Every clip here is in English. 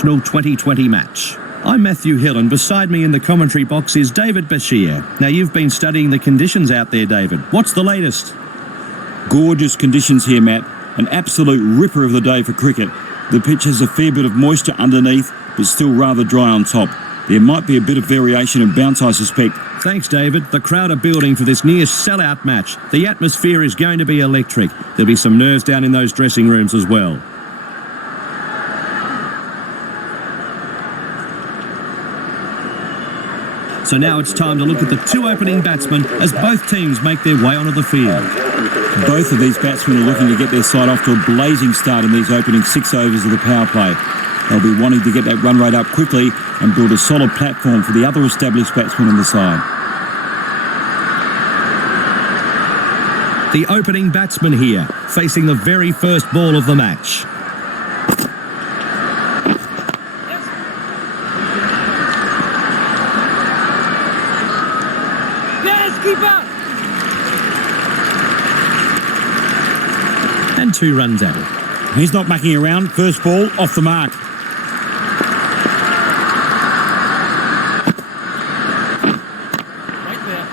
international 2020 match. I'm Matthew Hill, and beside me in the commentary box is David Bashir. Now, you've been studying the conditions out there, David. What's the latest? Gorgeous conditions here, Matt. An absolute ripper of the day for cricket. The pitch has a fair bit of moisture underneath, but still rather dry on top. There might be a bit of variation in bounce, I suspect. Thanks, David. The crowd are building for this near sellout match. The atmosphere is going to be electric. There'll be some nerves down in those dressing rooms as well. So now it's time to look at the two opening batsmen as both teams make their way onto the field. Both of these batsmen are looking to get their side off to a blazing start in these opening 6 overs of the power play. They'll be wanting to get that run rate up quickly and build a solid platform for the other established batsmen on the side. The opening batsman here, facing the very first ball of the match. And 2 runs at it. He's not mucking around. First ball, off the mark. Right there.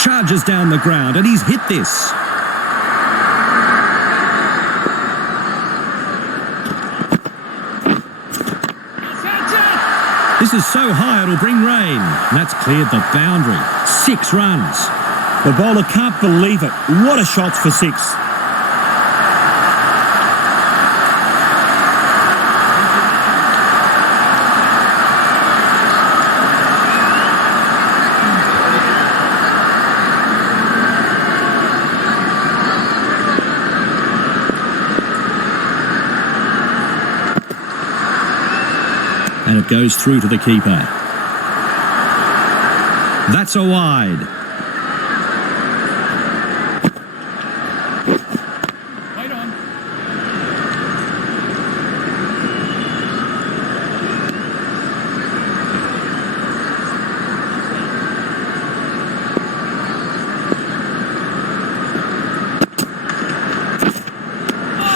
Charges down the ground, and he's hit this. This is so high it'll bring rain. And that's cleared the boundary. 6 runs. The bowler can't believe it. What a shot for 6. And it goes through to the keeper. That's a wide. Right on.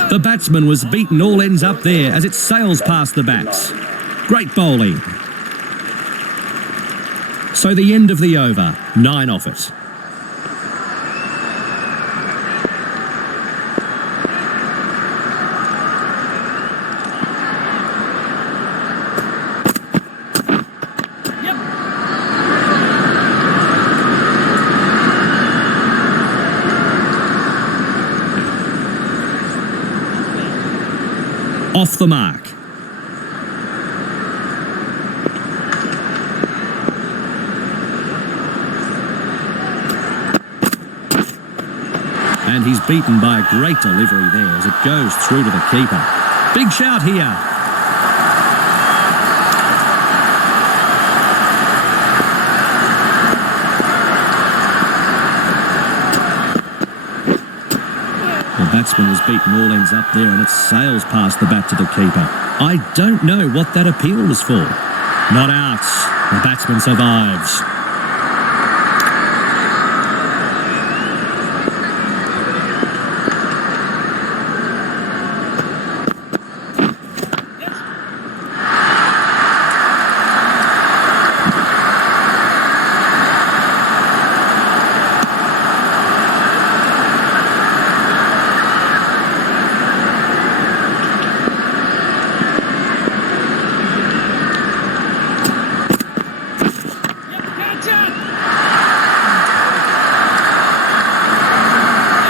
The batsman was beaten all ends up there as it sails past the bats. Great bowling. So the end of the over, 9 off it. Yep. Off the mark. And he's beaten by a great delivery there as it goes through to the keeper. Big shout here. The batsman was beaten all ends up there and it sails past the bat to the keeper. I don't know what that appeal was for. Not out. The batsman survives.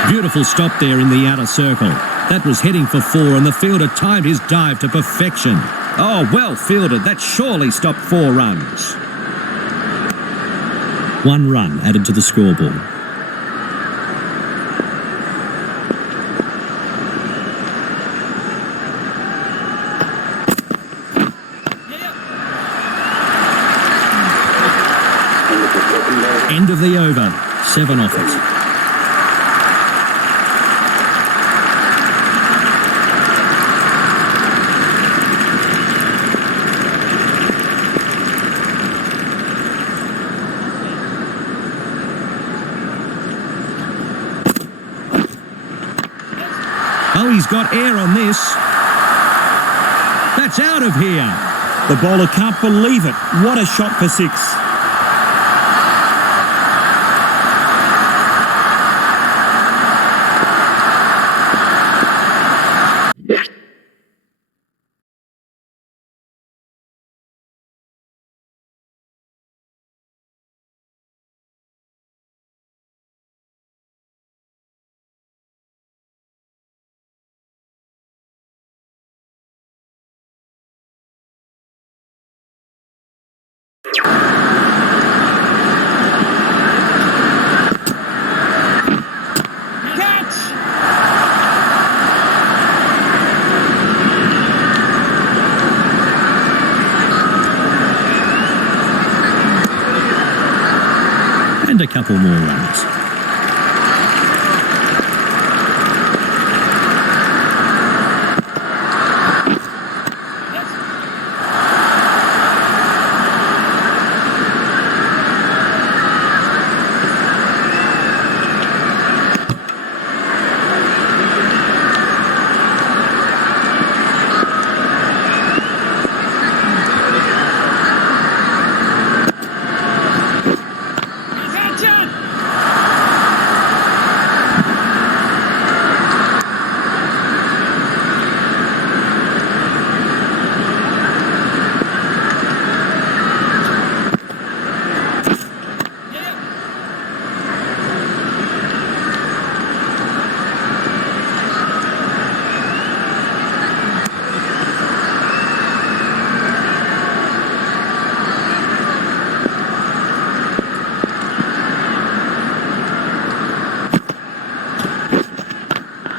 Beautiful stop there in the outer circle. That was heading for 4 and the fielder timed his dive to perfection. Oh, well fielded. That surely stopped 4 runs. 1 run added to the scoreboard. End of the over. 7 off it. Oh, he's got air on this. That's out of here. The bowler can't believe it. What a shot for 6. Catch! And a couple more runs. Attention!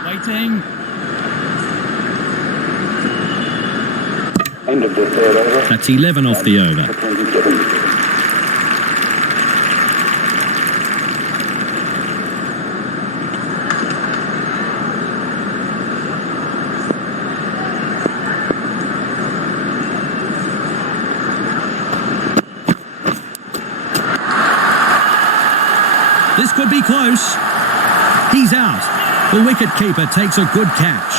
Waiting. End of the third over. That's 11 off the over. 27. This could be close. He's out. The wicket-keeper takes a good catch.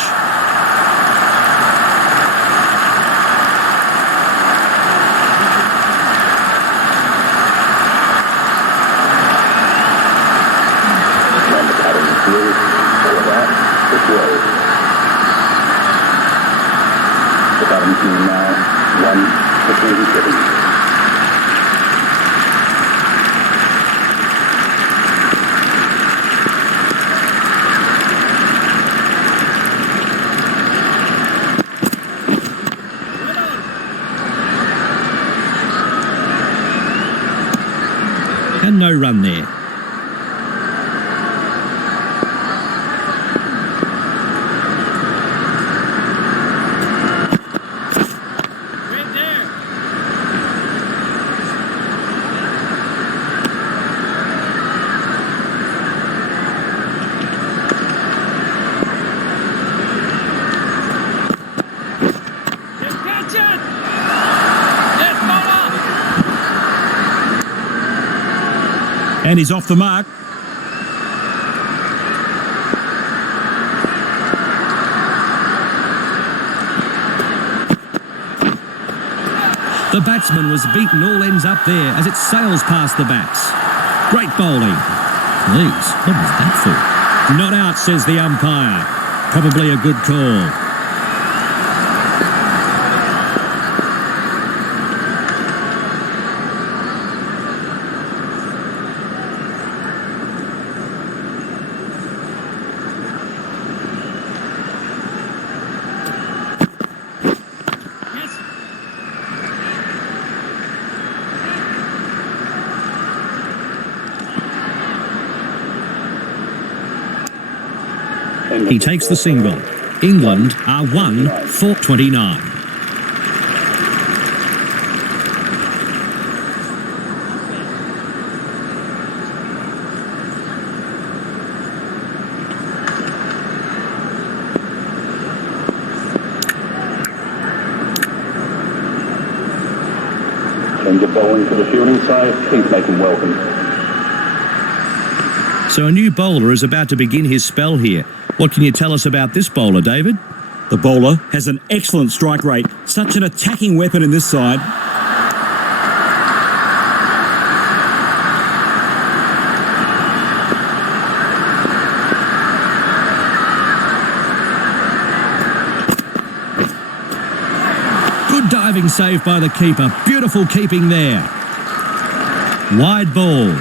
Number pattern field. All about. The 12. The pattern field now. 1 for 27. And no run there. Right there. Catch it! Yes, bowler! And he's off the mark. The batsman was beaten all ends up there as it sails past the bats. Great bowling. Please, what was that for? Not out, says the umpire. Probably a good call. Yes. He takes the single. England are 1 for 29. Change of bowling for the fielding side. Please make him welcome. So a new bowler is about to begin his spell here. What can you tell us about this bowler, David? The bowler has an excellent strike rate. Such an attacking weapon in this side. Good diving save by the keeper. Beautiful keeping there. Wide ball.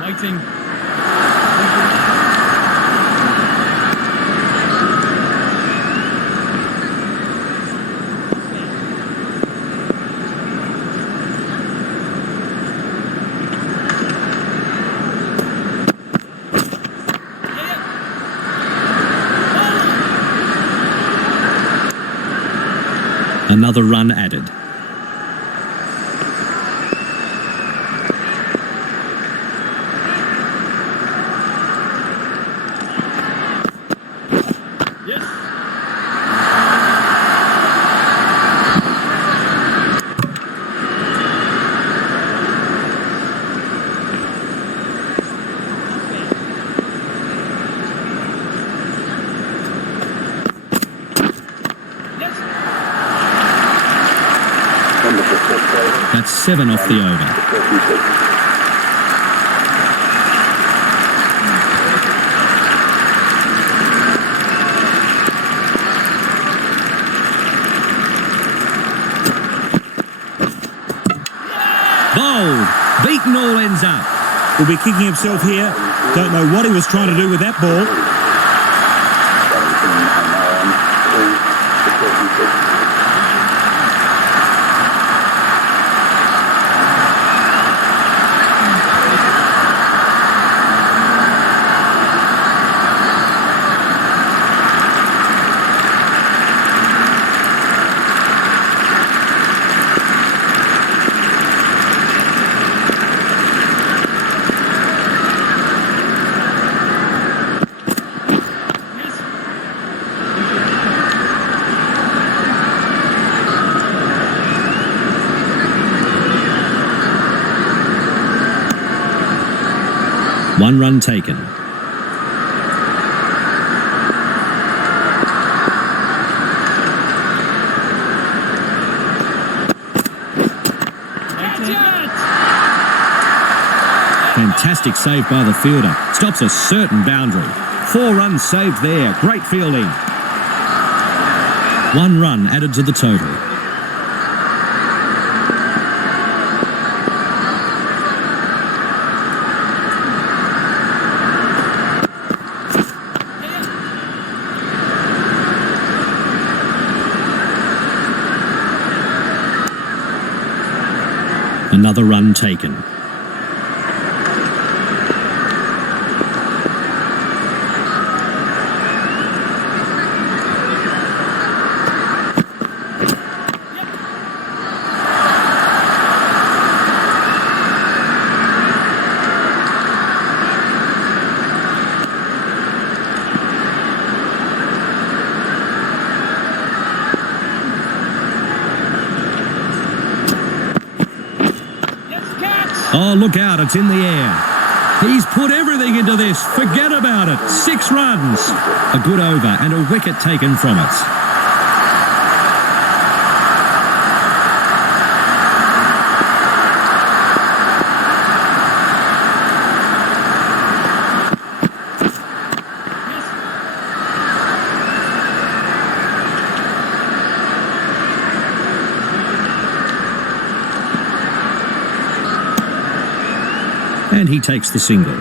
Waiting. Another run added. Yes. Yes. Number 6, That's 7 off the over. 56. Bowled. Beaten all ends up. Will be kicking himself here. Don't know what he was trying to do with that ball. 17 and 2 to 56. One run taken. Fantastic save by the fielder. Stops a certain boundary. 4 runs saved there. Great fielding. 1 run added to the total. Another run taken. Oh, look out, it's in the air. He's put everything into this. Forget about it. 6 runs. A good over and a wicket taken from it. And he takes the single.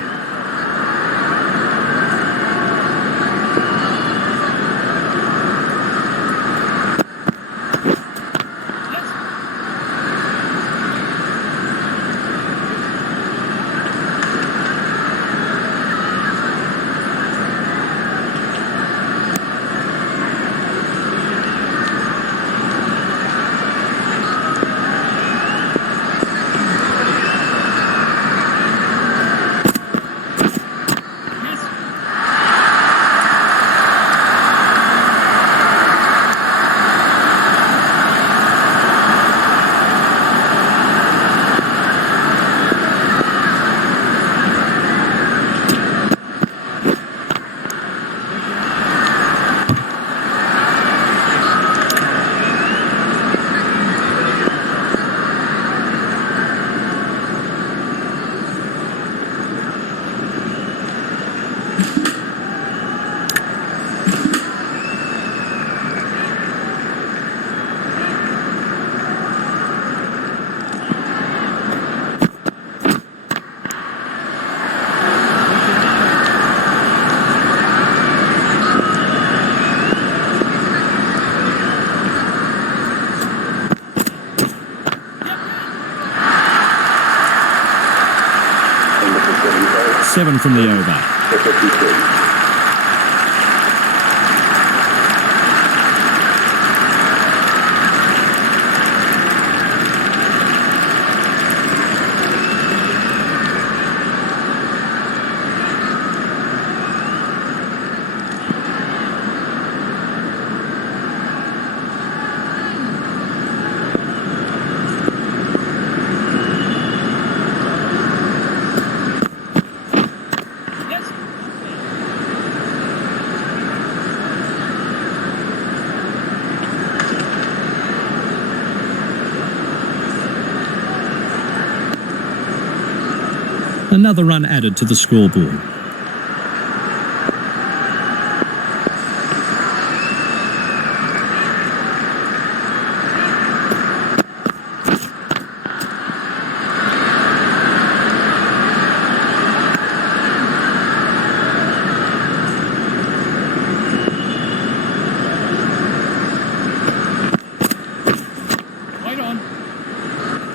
7 from the over. for 53. Yes. Another run added to the scoreboard. Right on.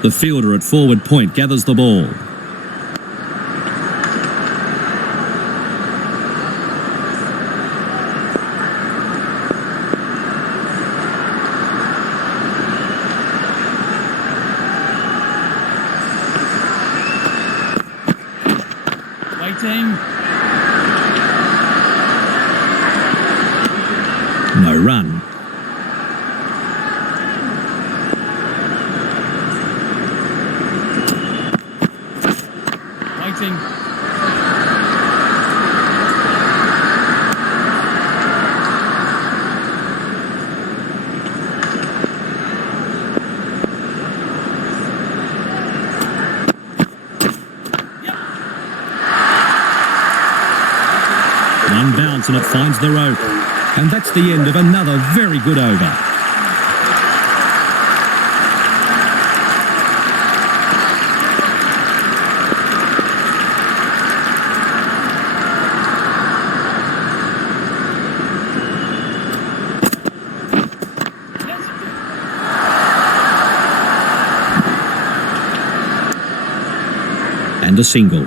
The fielder at forward point gathers the ball. Waiting. No run. Waiting. One bounce and it finds the rope. And that's the end of another very good over. Yes. And a single.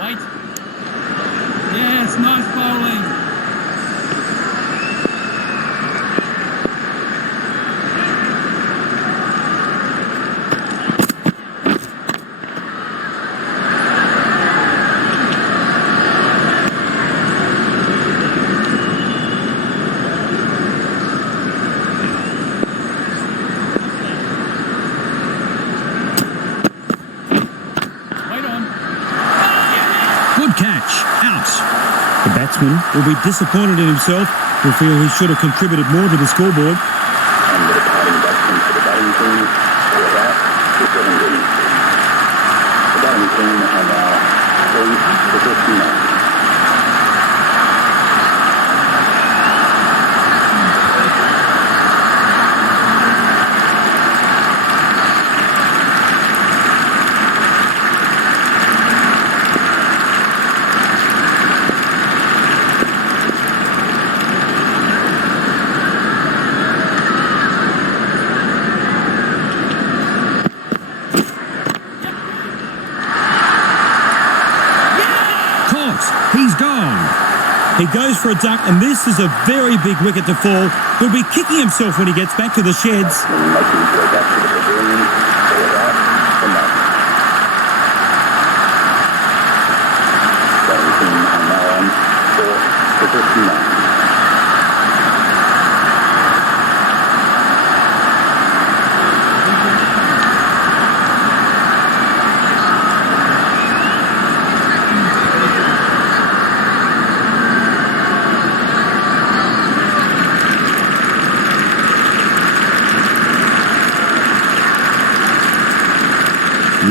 Wait. Yes, nice bowling. Right on. Good catch. Out. The batsman will be disappointed in himself. Will feel he should have contributed more to the scoreboard. And the departing batsman for the batting team, all out to 17. The batting team are now 3 for 59. Caught. He's gone. He goes for a duck, and this is a very big wicket to fall. He'll be kicking himself when he gets back to the sheds. And making his way back to the pavilion, all out for Matt. Batting team are now on 4 for 59.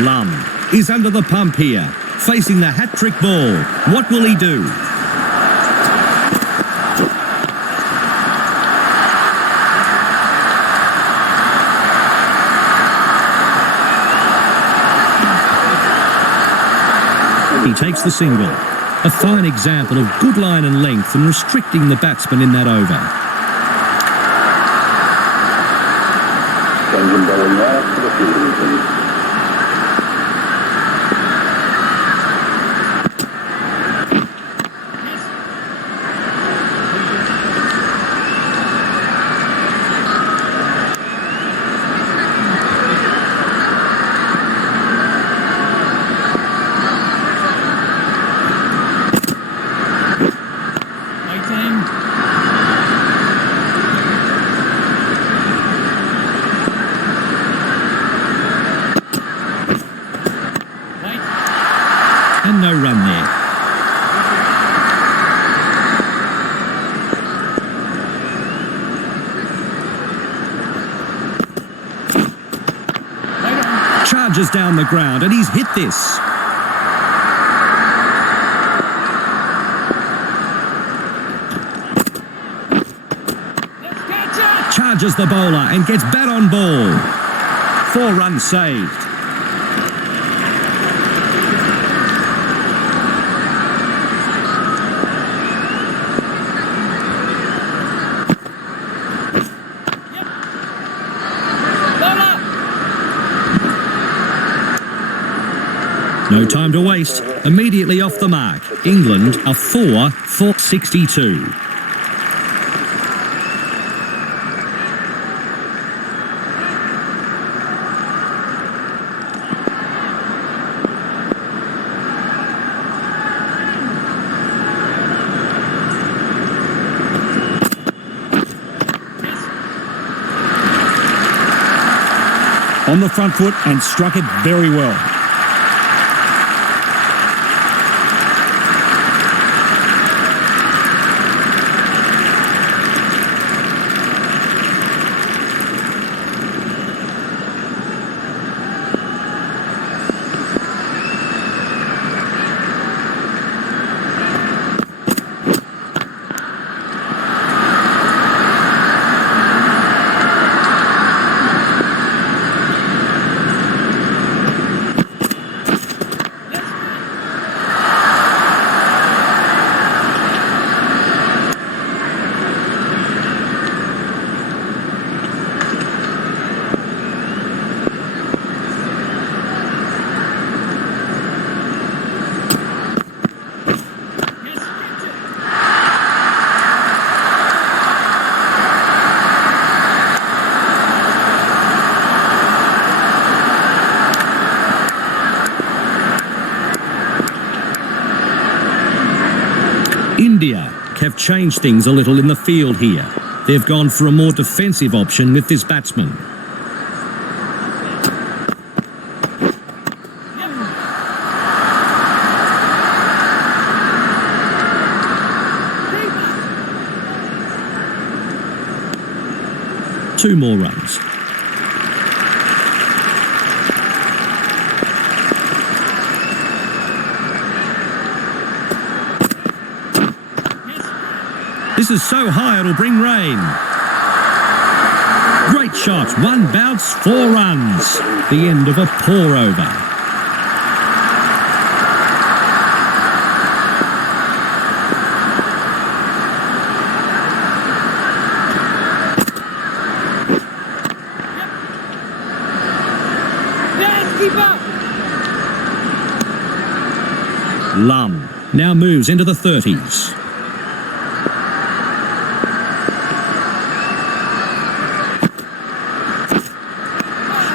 Lum is under the pump here, facing the hat-trick ball. What will he do? He takes the single. A fine example of good line and length and restricting the batsman in that over. Change in bowling now to the fielding team. And no run there. Charges down the ground and he's hit this. Charges the bowler and gets bat on ball. 4 runs saved. No time to waste. Immediately off the mark. England are 4 for 62. On the front foot and struck it very well. India have changed things a little in the field here. They've gone for a more defensive option with this batsman. Two more runs. This is so high it'll bring rain. Great shot. 1 bounce, 4 runs. The end of a poor over. Lum now moves into the 30s.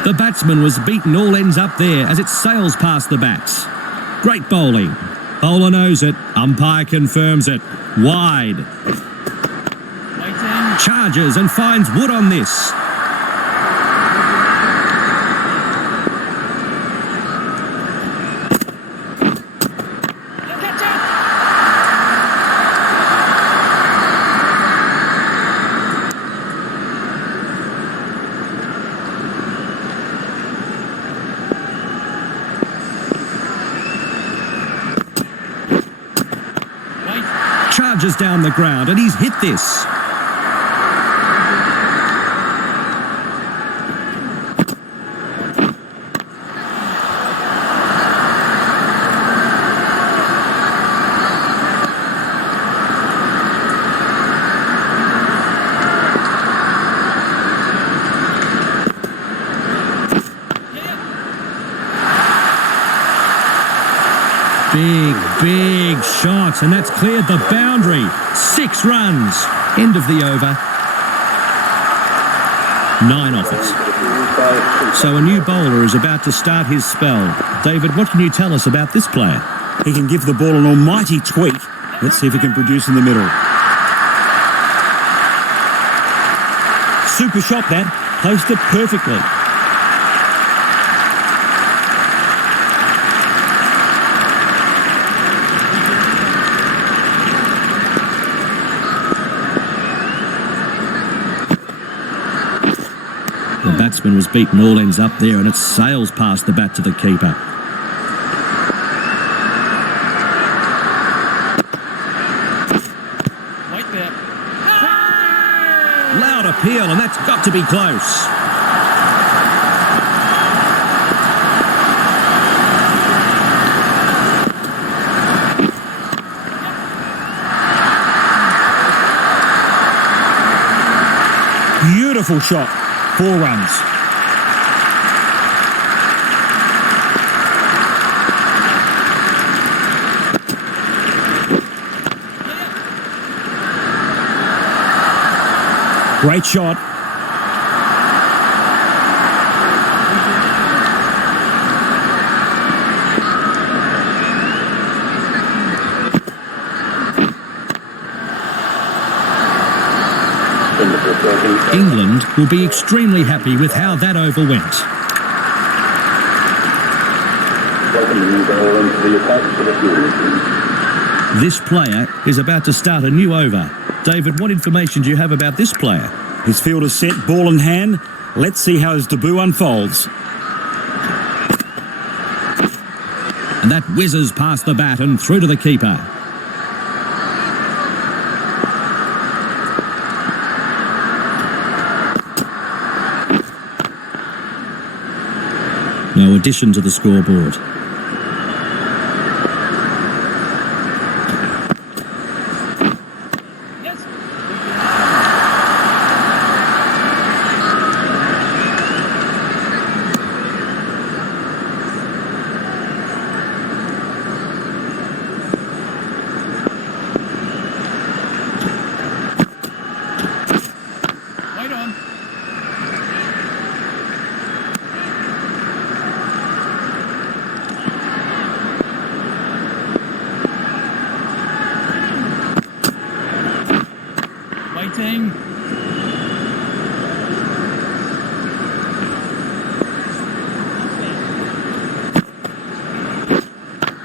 The batsman was beaten all ends up there as it sails past the bats. Great bowling. Bowler knows it. Umpire confirms it. Wide. Charges and finds wood on this. Charges down the ground and he's hit this. Big shot, and that's cleared the boundary. 6 runs. End of the over. 9 off it. So a new bowler is about to start his spell. David, what can you tell us about this player? He can give the ball an almighty tweak. Let's see if he can produce in the middle. Super shot that. Placed it perfectly. The batsman was beaten all ends up there, and it sails past the bat to the keeper. Wait there. Loud appeal, and that's got to be close. Beautiful shot. 4 runs. Great shot. England will be extremely happy with how that over went. Welcome the new ball into the attack for the field. This player is about to start a new over. David, what information do you have about this player? His field is set, ball in hand. Let's see how his debut unfolds. And that whizzes past the bat and through to the keeper. No addition to the scoreboard. Yes. Wait on. Waiting.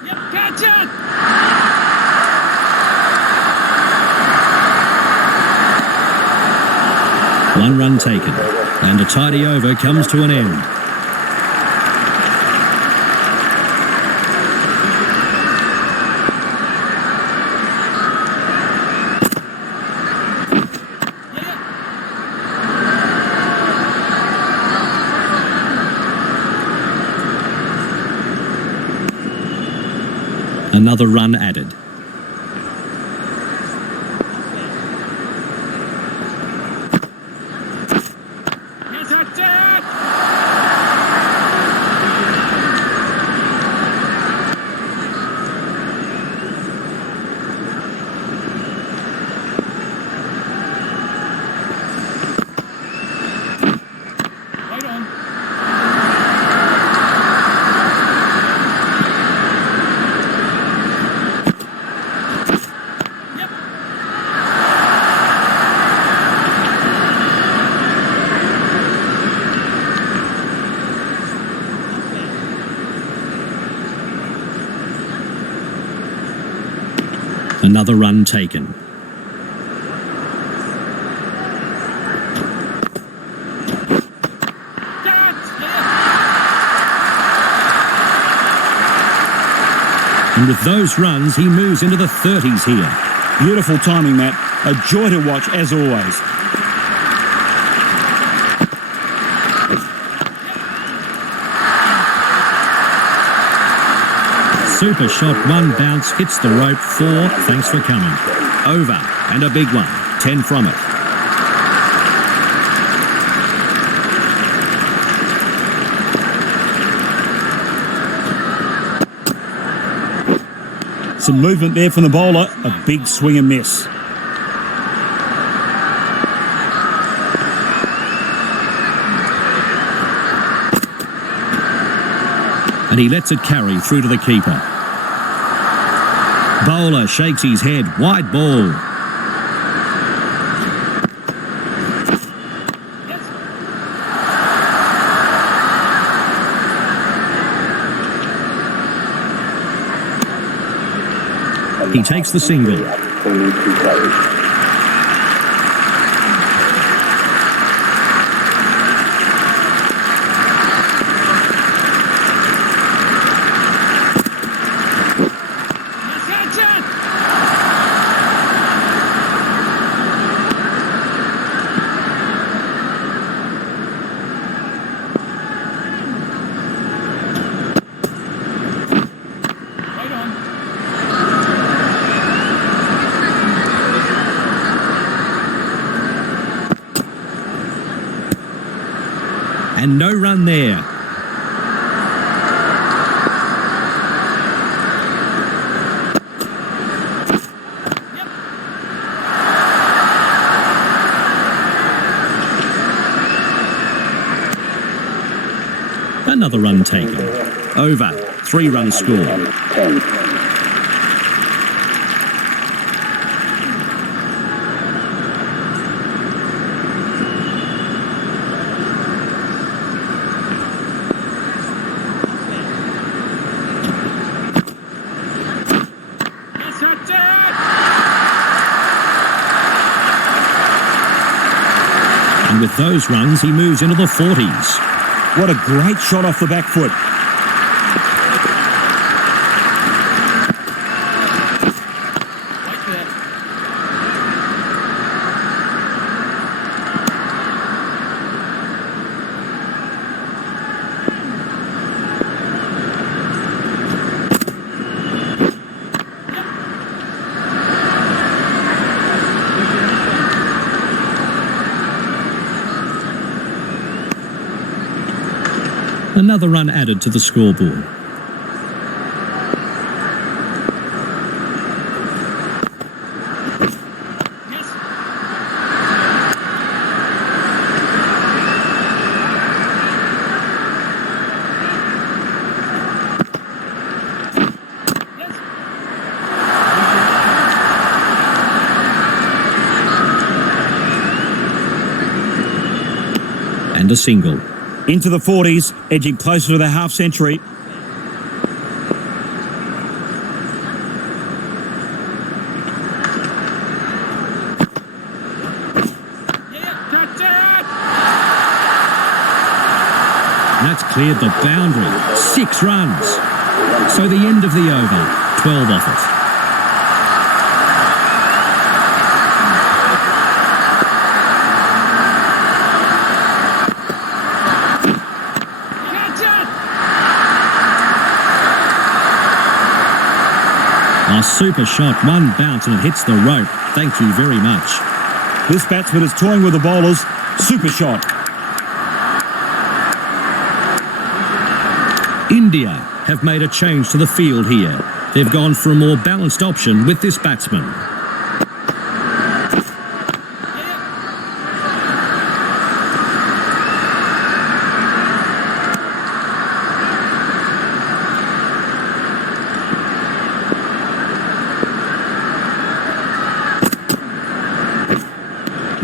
Yep, catch it! One run taken, and a tidy over comes to an end. Another run added. Yes, that's it! Wait on. Yep. Another run taken. And with those runs, he moves into the 30s here. Beautiful timing, Matt. A joy to watch, as always. Super shot, 1 bounce, hits the rope, 4, thanks for coming. Over, and a big one, 10 from it. Some movement there from the bowler. A big swing and miss. And he lets it carry through to the keeper. Bowler shakes his head. Wide ball. He takes the single. And no run there. Another run taken. Over. 3 runs scored. 10. And with those runs, he moves into the 40s. What a great shot off the back foot. Another run added to the scoreboard. And a single. Into the 40s, edging closer to the half century. That's cleared the boundary. 6 runs. So the end of the over. 12 off it. A super shot, one bounce and it hits the rope. Thank you very much. This batsman is toying with the bowlers. Super shot. India have made a change to the field here. They've gone for a more balanced option with this batsman.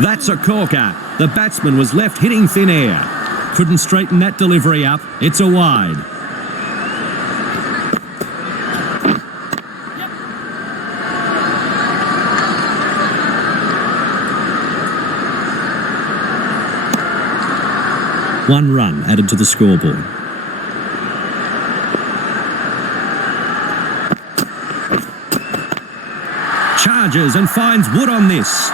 That's a corker. The batsman was left hitting thin air. Couldn't straighten that delivery up. It's a wide. One run added to the scoreboard. Charges and finds wood on this.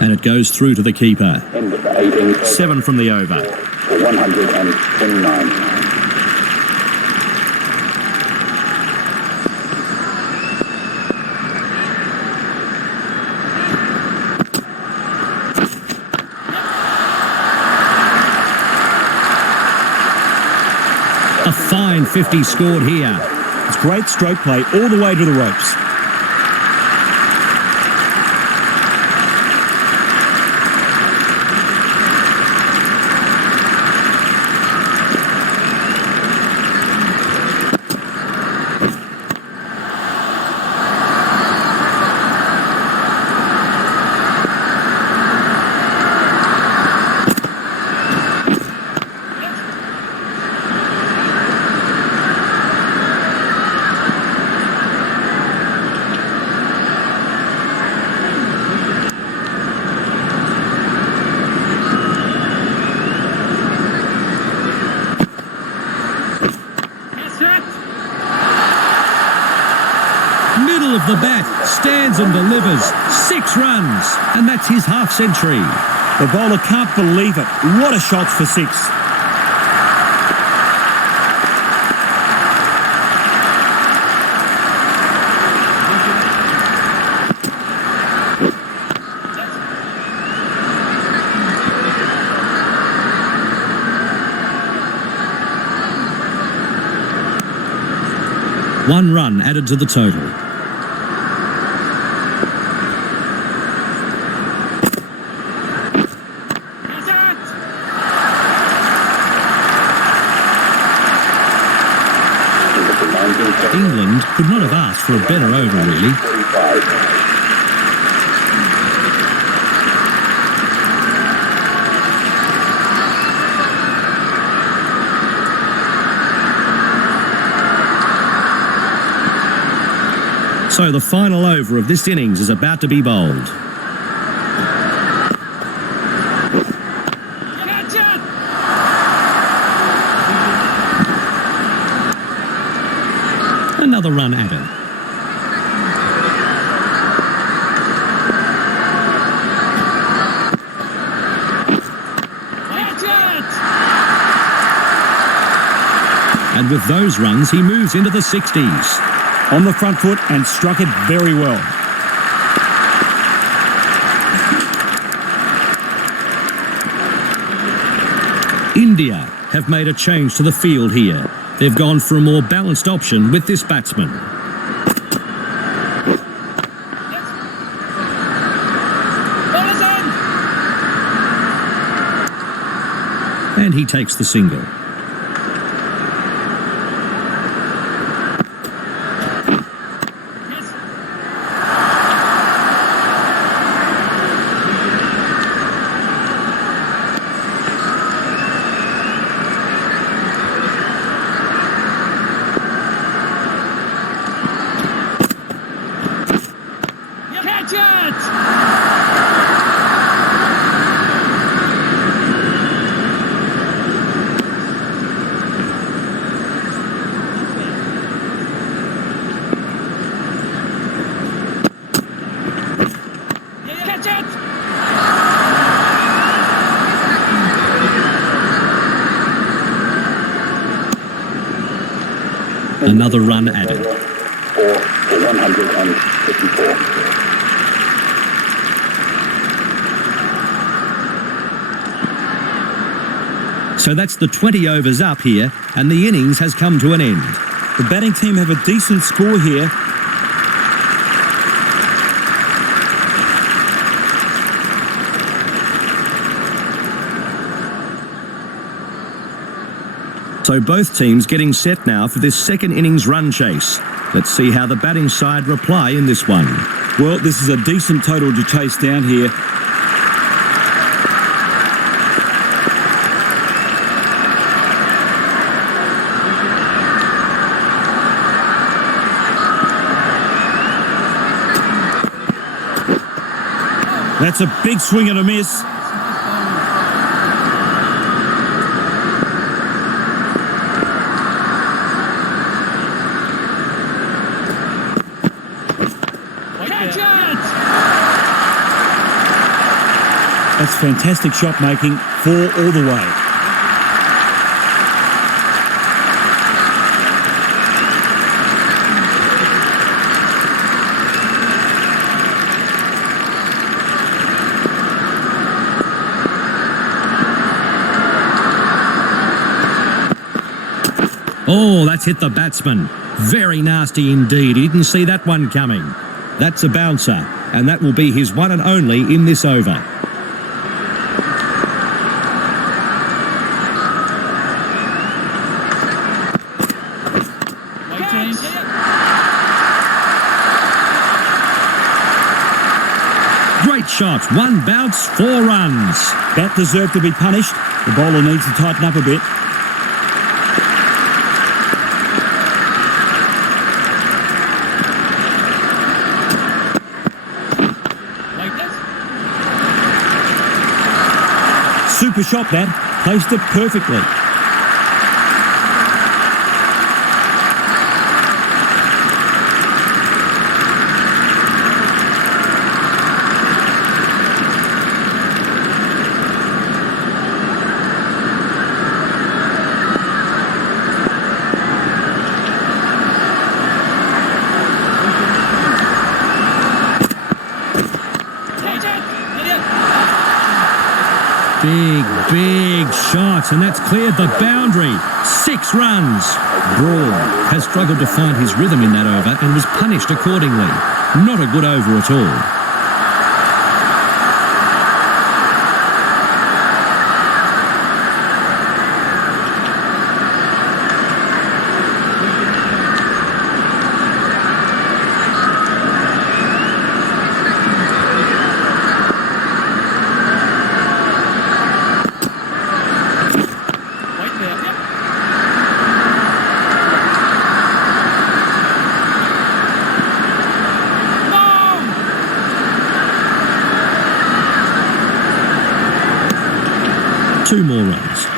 And a It goes through to the keeper. End of the 18th. 7 from the over. For 129. A fine 50 scored here. It's great stroke play all the way to the ropes. Middle of the bat, stands and delivers. 6 runs, and that's his half-century. The bowler can't believe it. What a shot for 6. One run added to the total. England could not have asked for a better over, really. So the final over of this innings is about to be bowled. Another run added. And with those runs, he moves into the 60s. On the front foot and struck it very well. India have made a change to the field here. They've gone for a more balanced option with this batsman. And he takes the single. Another run added. For 154. So that's the 20 overs up here, and the innings has come to an end. The batting team have a decent score here. So both teams getting set now for this second innings run chase. Let's see how the batting side reply in this one. Well, this is a decent total to chase down here. That's a big swing and a miss. That's fantastic shot making, 4 all the way. Oh, that's hit the batsman. Very nasty indeed. He didn't see that one coming. That's a bouncer, and that will be his one and only in this over. Waiting. Great shot. One bounce, 4 runs. That deserved to be punished. The bowler needs to tighten up a bit. Super shot that. Placed it perfectly. Big shot, and that's cleared the boundary. 6 runs. Brawl has struggled to find his rhythm in that over and was punished accordingly. Not a good over at all. Two more runs.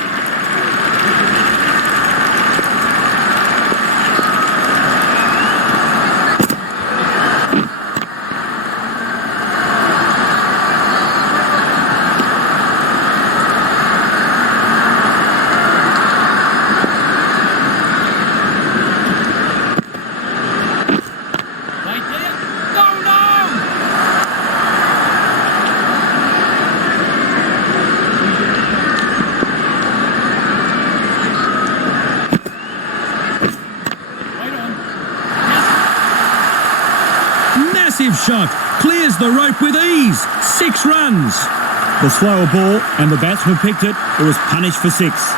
Massive shot. Clears the rope with ease. 6 runs. The slower ball, and the batsman picked it. It was punished for 6.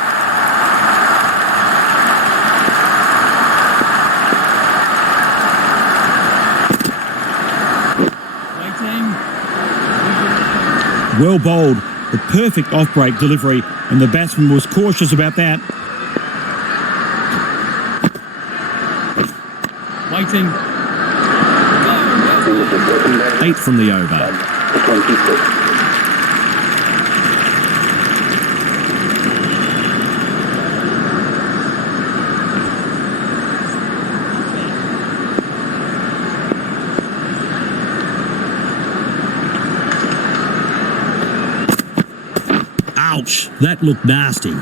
Well bowled. The perfect off-break delivery, and the batsman was cautious about that. Waiting. 8 from the over. 26. Ouch, that looked nasty.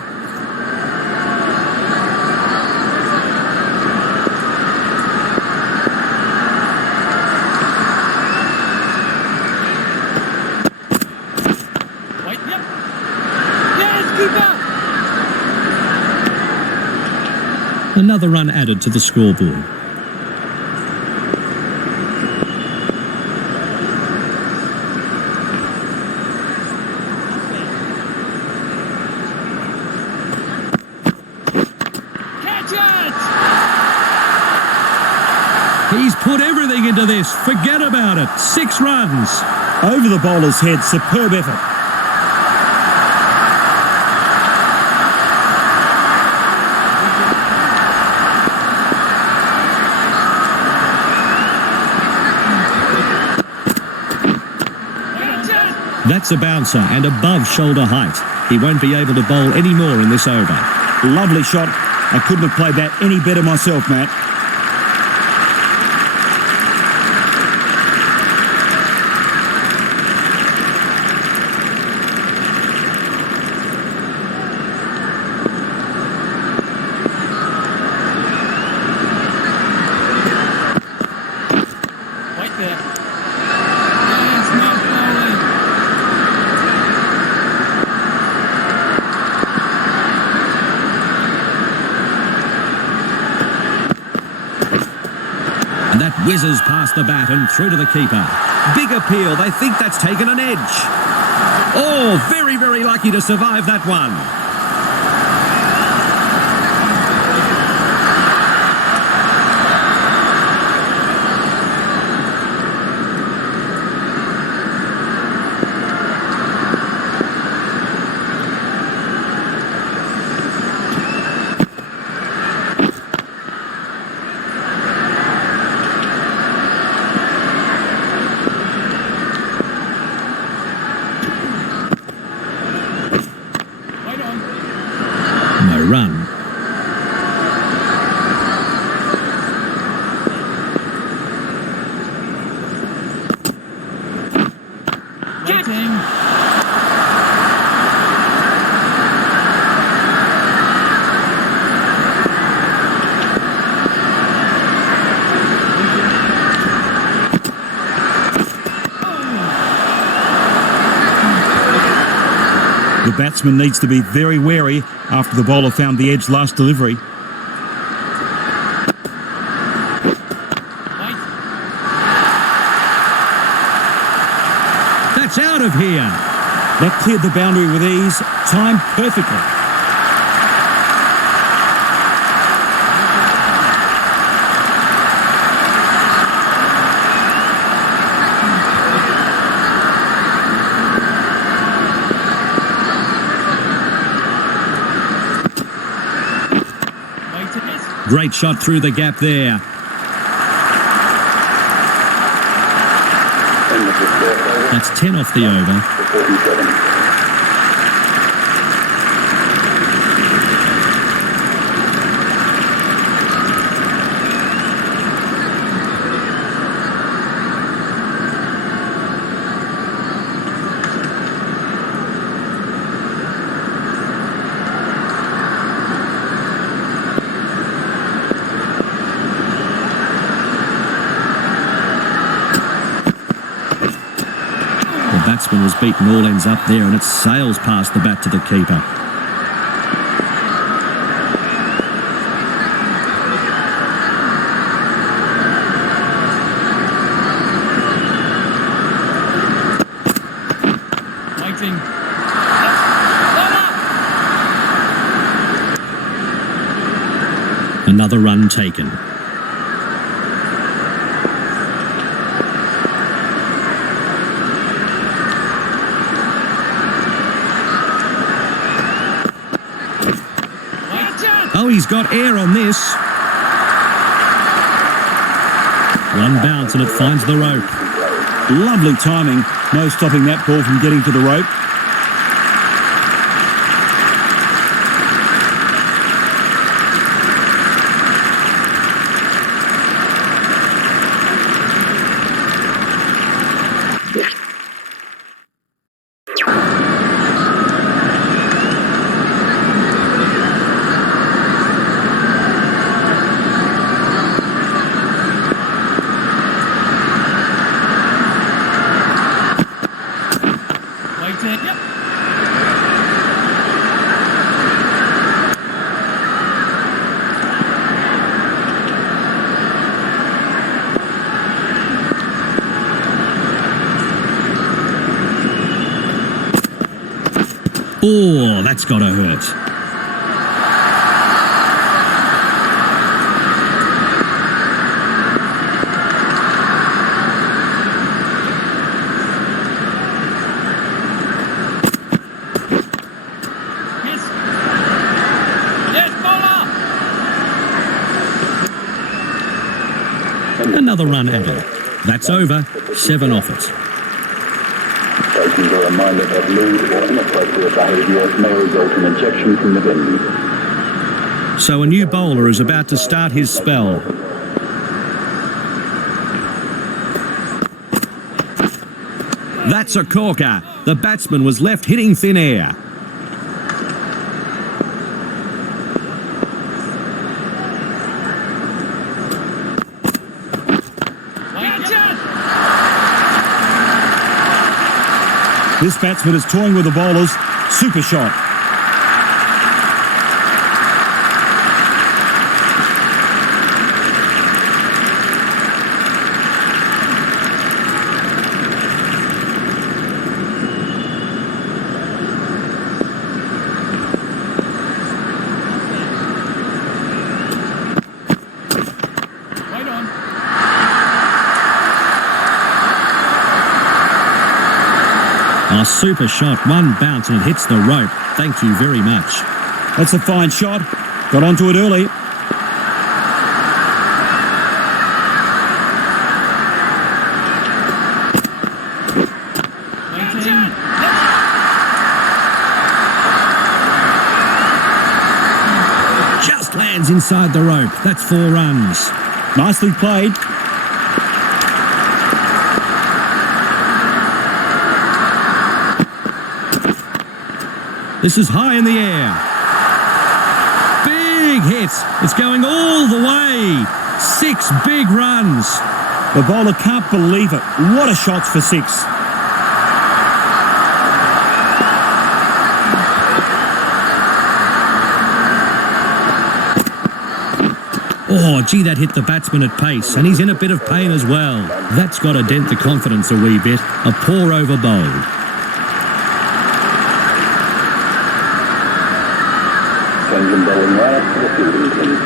Another run added to the scoreboard. He's put everything into this. Forget about it. 6 runs. Over the bowler's head. Superb effort. That's a bouncer and above shoulder height. He won't be able to bowl any more in this over. Lovely shot. I couldn't have played that any better myself, Matt. whizzes past the bat and through to the keeper. Big appeal. They think that's taken an edge. Oh, very, very lucky to survive that one. Right on. No run. Waiting. The batsman needs to be very wary after the bowler found the edge last delivery. Wait. That's out of here. That cleared the boundary with ease, timed perfectly. Great shot through the gap there. End of the fourth over. That's 10 off the over. 47. The batsman was beaten all ends up there and it sails past the bat to the keeper. Waiting. Another run taken. Oh, he's got air on this. One bounce and it finds the rope. Lovely timing. No stopping that ball from getting to the rope. Waiting. Yep. Oh, that's got to hurt. Yes. Yes, bowler. Another run added. That's over. 7 off it. Patients are reminded that lewd or inappropriate behaviour may result in ejection from the venue. So a new bowler is about to start his spell. That's a corker. The batsman was left hitting thin air. This batsman is toying with the bowlers. Super shot. Oh, super shot. One bounce and it hits the rope. Thank you very much. That's a fine shot. Got onto it early. Waiting. Just lands inside the rope. That's 4 runs. Nicely played. This is high in the air. Big hit. It's going all the way. 6 big runs. The bowler can't believe it. What a shot for 6. Oh, gee, that hit the batsman at pace, and he's in a bit of pain as well. That's got to dent the confidence a wee bit. A poor over bowled. Changing bowling right up to the fielding team.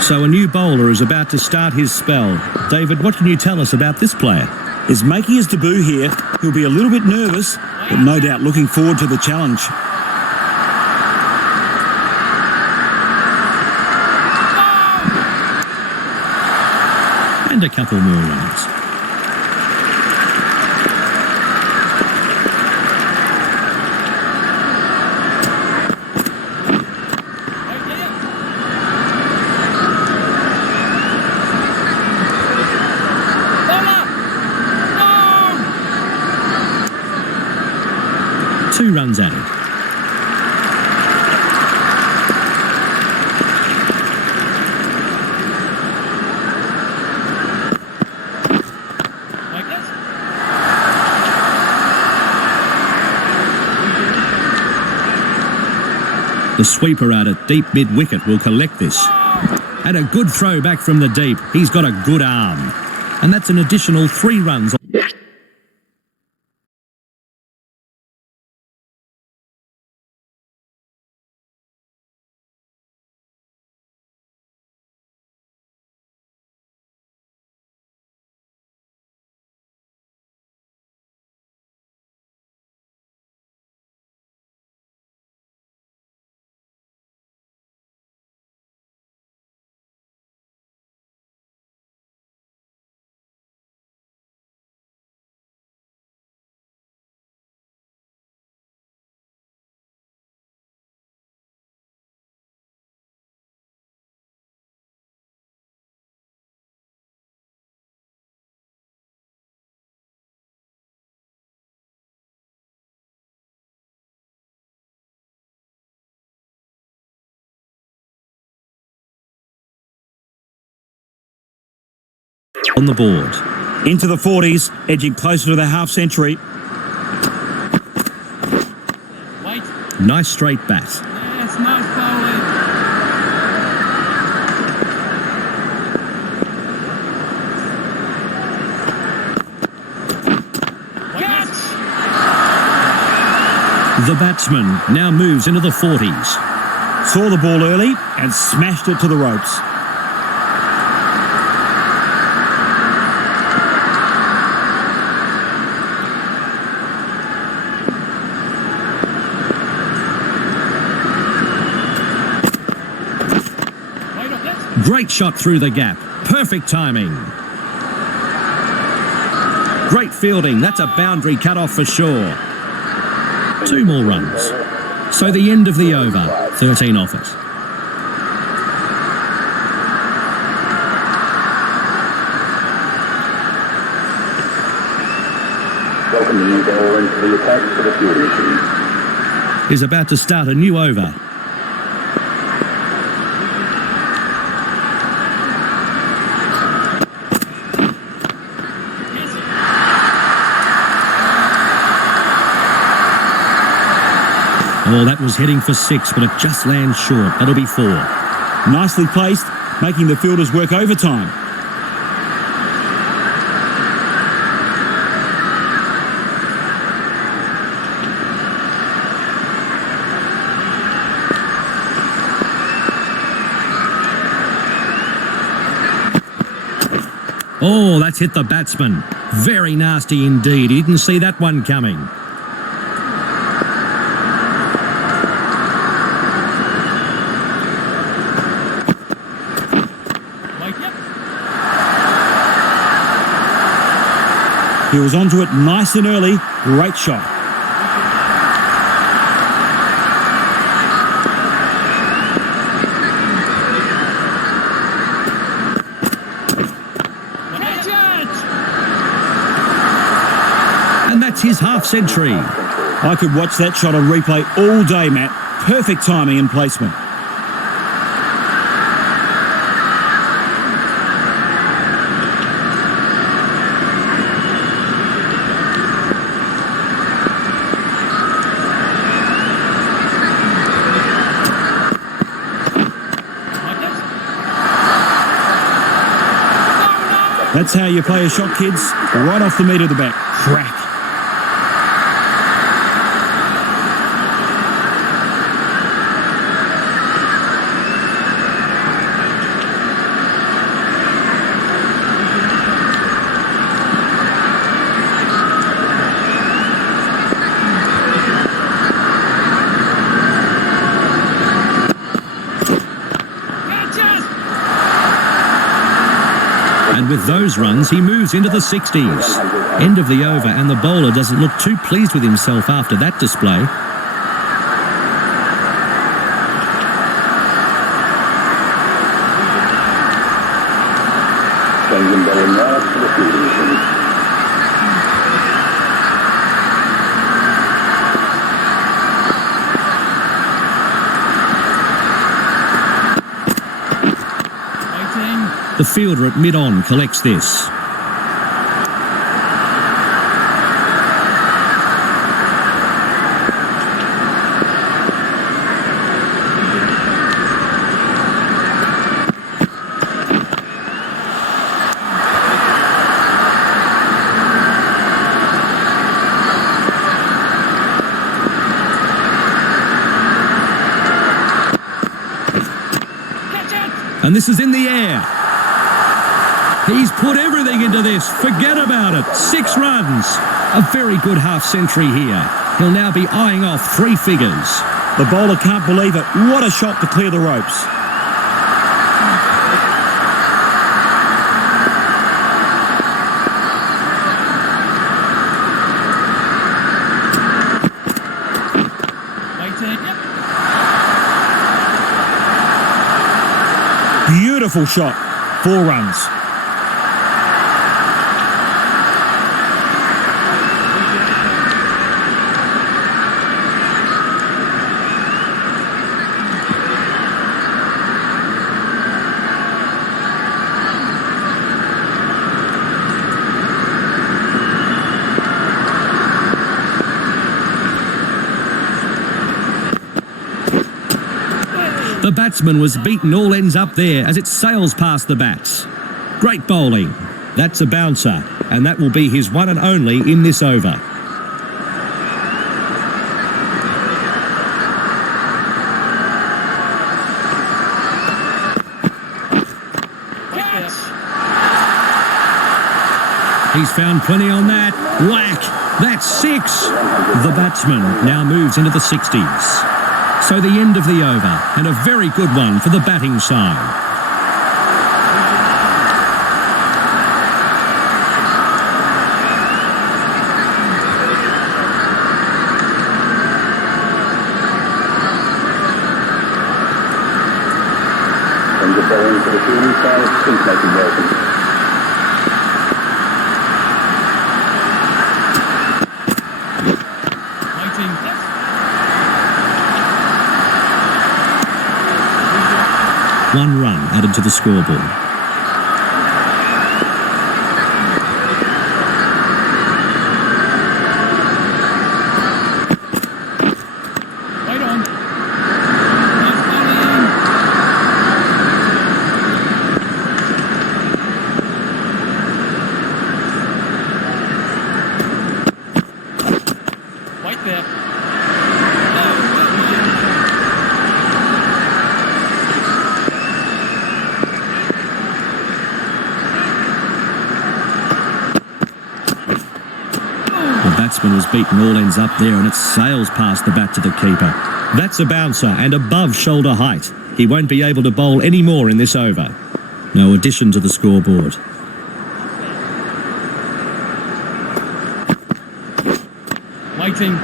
So a new bowler is about to start his spell. David, what can you tell us about this player? Is making his debut here. He'll be a little bit nervous, but no doubt looking forward to the challenge. And a couple more runs. Bowler! No! 2 runs added. Like this? The sweeper out at deep mid-wicket will collect this. And a good throw back from the deep. He's got a good arm. And that's an additional 3 runs. On the board. Into the 40s, edging closer to the half-century. Wait. Nice straight bat. Yes, nice bowling. Catch! The batsman now moves into the 40s. Saw the ball early and smashed it to the ropes. Wait on this. Great shot through the gap. Perfect timing. Great fielding. That's a boundary cut off for sure. 2 more runs. So the end of the over. 13 off it. Welcome the new bowler into the attack for the fielding team. Is about to start a new over. Oh, that was heading for 6, but it just lands short. That'll be 4. Nicely placed, making the fielders work overtime. Oh, that's hit the batsman. Very nasty indeed. He didn't see that one coming. He was onto it nice and early. Great shot. And that's his half century. I could watch that shot on replay all day, Matt. Perfect timing and placement. That's how you play a shot, kids. Right off the meat of the bat. Crack. And with those runs, he moves into the 60s. End of the over, and the bowler doesn't look too pleased with himself after that display. Changing bowling right to the fielding. The fielder at mid-on collects this. And this is in the air. He's put everything into this. Forget about it. 6 runs. A very good half century here. He'll now be eyeing off 3 figures. The bowler can't believe it. What a shot to clear the ropes. Beautiful shot. 4 runs. The batsman was beaten all ends up there as it sails past the bats. Great bowling. That's a bouncer, and that will be his one and only in this over. He's found plenty on that. Whack! That's 6. The batsman now moves into the 60s. So the end of the over, and a very good one for the batting side. From the bowling to the fielding side, think making welcome. One run added to the scoreboard. Right on. Right there. beaten all ends up there and it sails past the bat to the keeper. That's a bouncer and above shoulder height. He won't be able to bowl any more in this over. No addition to the scoreboard. Waiting.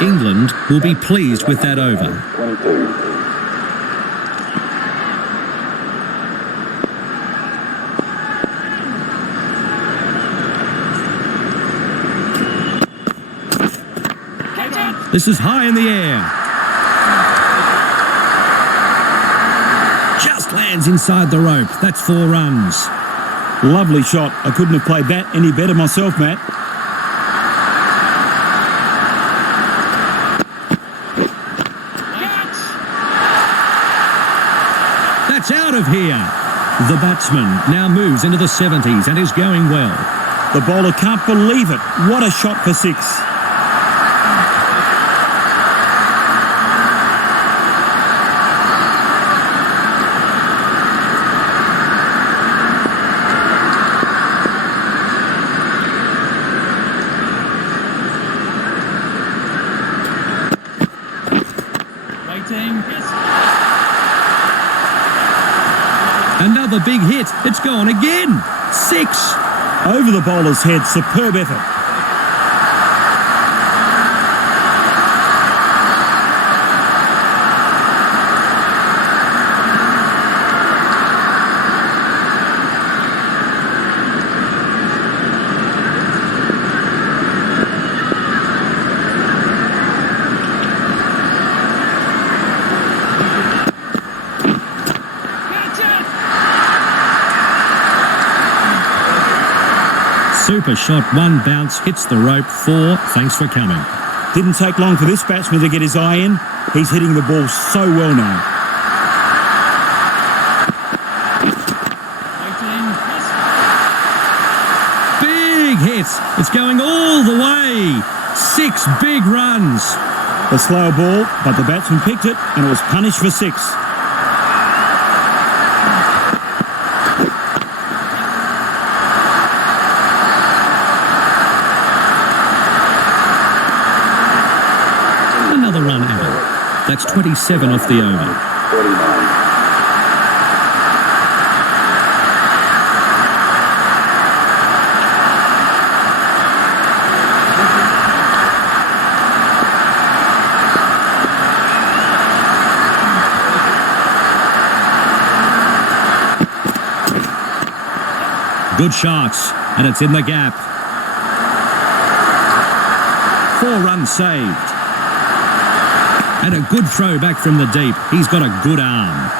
England will be pleased with that over. 22. This is high in the air. Just lands inside the rope. That's 4 runs. Lovely shot. I couldn't have played that any better myself, Matt. That's out of here. The batsman now moves into the 70s and is going well. The bowler can't believe it. What a shot for 6. Another big hit. It's gone again. 6. Over the bowler's head. Superb effort. Super shot, 1 bounce, hits the rope, 4. Thanks for coming. Didn't take long for this batsman to get his eye in. He's hitting the ball so well now. Big hit. It's going all the way. 6 big runs. The slower ball, but the batsman picked it and it was punished for 6. Another run out. That's 27 off the over. 49. Good shots, and it's in the gap. 4 runs saved. And a good throw back from the deep. He's got a good arm.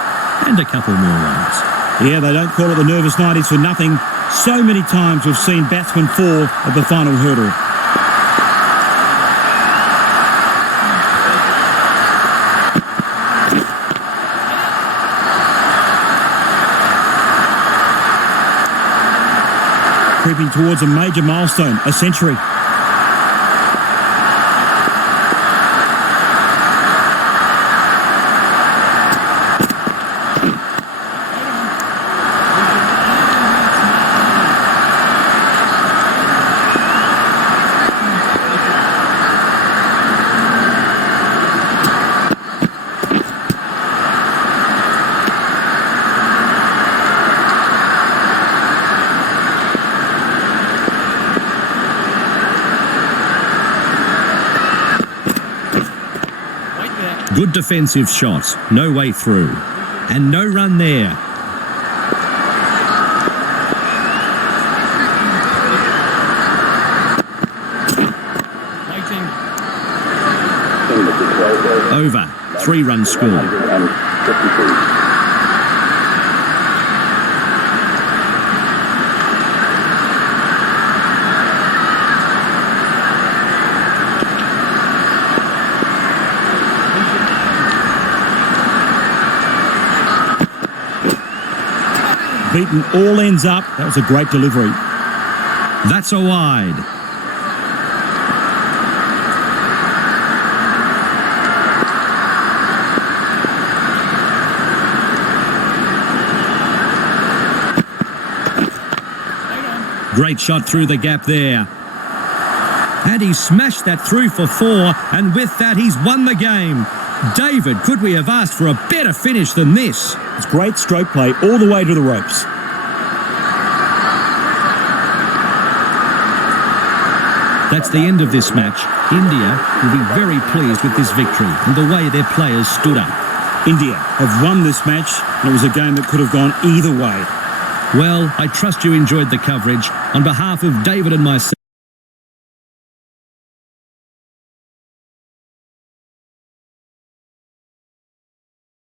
And a couple more runs. Yeah, they don't call it the nervous 90s for nothing. So many times we've seen batsmen fall at the final hurdle. Creeping towards a major milestone, a century. Good defensive shot. No way through. And no run there. Over. 3 runs scored. 152. Beaten all ends up. That was a great delivery. That's a wide. Great shot through the gap there. And he smashed that through for 4, and with that he's won the game. David, could we have asked for a better finish than this? It's great stroke play all the way to the ropes. That's the end of this match. India will be very pleased with this victory and the way their players stood up. India have won this match, and it was a game that could have gone either way. Well, I trust you enjoyed the coverage. On behalf of David and myself,